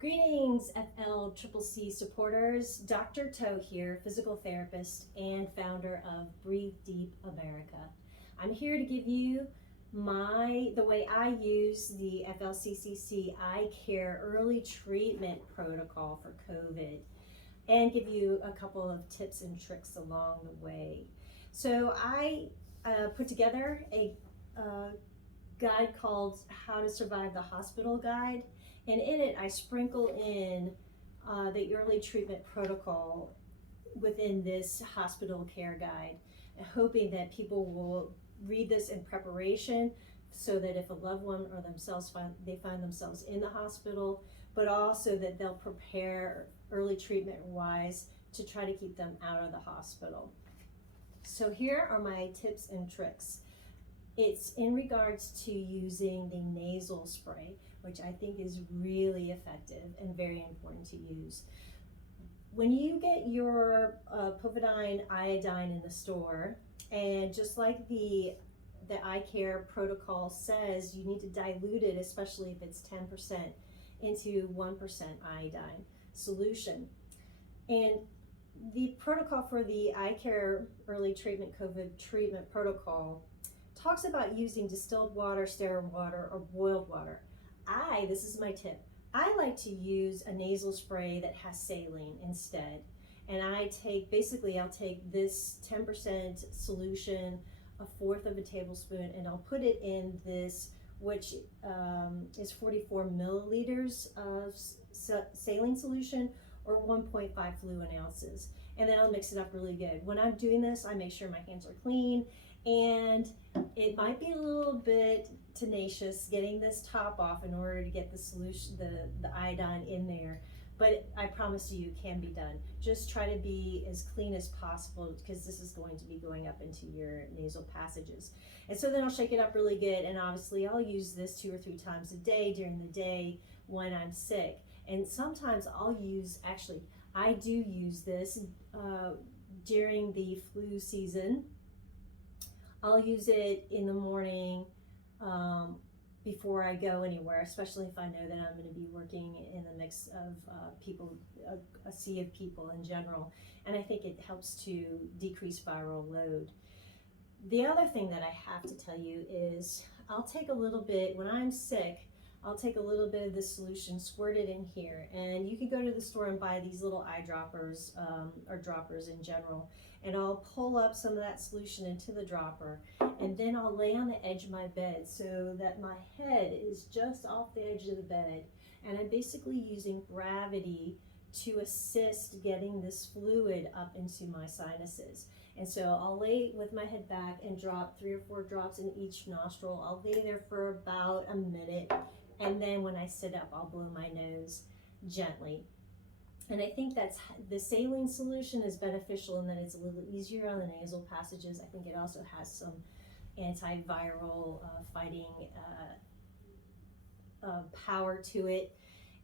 Greetings, FLCCC supporters. Dr. Toe here, physical therapist and founder of Breathe Deep America. I'm here to give you the way I use the FLCCC eye care early treatment protocol for COVID and give you a couple of tips and tricks along the way. So I put together a guide called How to Survive the Hospital Guide. And in it, I sprinkle in the early treatment protocol within this hospital care guide, hoping that people will read this in preparation so that if a loved one or themselves find themselves in the hospital, but also that they'll prepare early treatment wise to try to keep them out of the hospital. So here are my tips and tricks. It's in regards to using the nasal spray, which I think is really effective and very important to use. When you get your povidone iodine in the store, and just like the eye care protocol says, you need to dilute it, especially if it's 10%, into 1% iodine solution. And the protocol for the eye care early treatment COVID treatment protocol talks about using distilled water, sterile water, or boiled water. This is my tip, I like to use a nasal spray that has saline instead. And I'll take this 10% solution, a fourth of a tablespoon, and I'll put it in this, which is 44 milliliters of saline solution, or 1.5 fluid ounces. And then I'll mix it up really good. When I'm doing this, I make sure my hands are clean, and it might be a little bit tenacious getting this top off in order to get the solution, the iodine in there, but I promise you it can be done. Just try to be as clean as possible, because this is going to be going up into your nasal passages. And so then I'll shake it up really good, and obviously I'll use this 2 or 3 times a day during the day when I'm sick. And sometimes I do use this during the flu season. I'll use it in the morning before I go anywhere, especially if I know that I'm going to be working in the mix of people, a sea of people in general. And I think it helps to decrease viral load. The other thing that I have to tell you is I'll take a little bit, when I'm sick, I'll take a little bit of this solution, squirt it in here, and you can go to the store and buy these little eyedroppers or droppers in general, and I'll pull up some of that solution into the dropper, and then I'll lay on the edge of my bed so that my head is just off the edge of the bed, and I'm basically using gravity to assist getting this fluid up into my sinuses. And so I'll lay with my head back and drop 3 or 4 drops in each nostril. I'll lay there for about a minute, and then when I sit up, I'll blow my nose gently. And I think the saline solution is beneficial in that it's a little easier on the nasal passages. I think it also has some antiviral fighting power to it.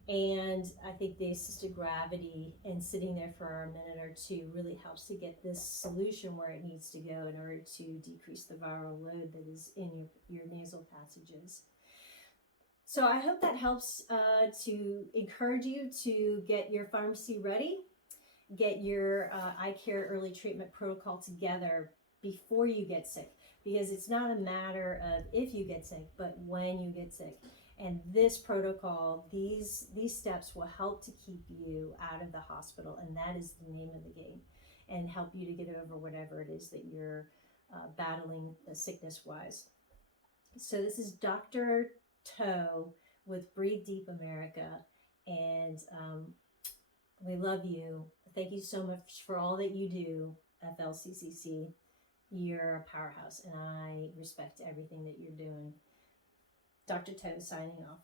And I think the assisted gravity and sitting there for a minute or 2 really helps to get this solution where it needs to go in order to decrease the viral load that is in your nasal passages. So I hope that helps to encourage you to get your pharmacy ready, get your eye care early treatment protocol together before you get sick, because it's not a matter of if you get sick, but when you get sick. And this protocol, these steps will help to keep you out of the hospital, and that is the name of the game, and help you to get over whatever it is that you're battling sickness-wise. So this is Dr. Toe with Breathe Deep America, and we love you. Thank you so much for all that you do, FLCCC. You're a powerhouse, and I respect everything that you're doing. Dr. Toe signing off.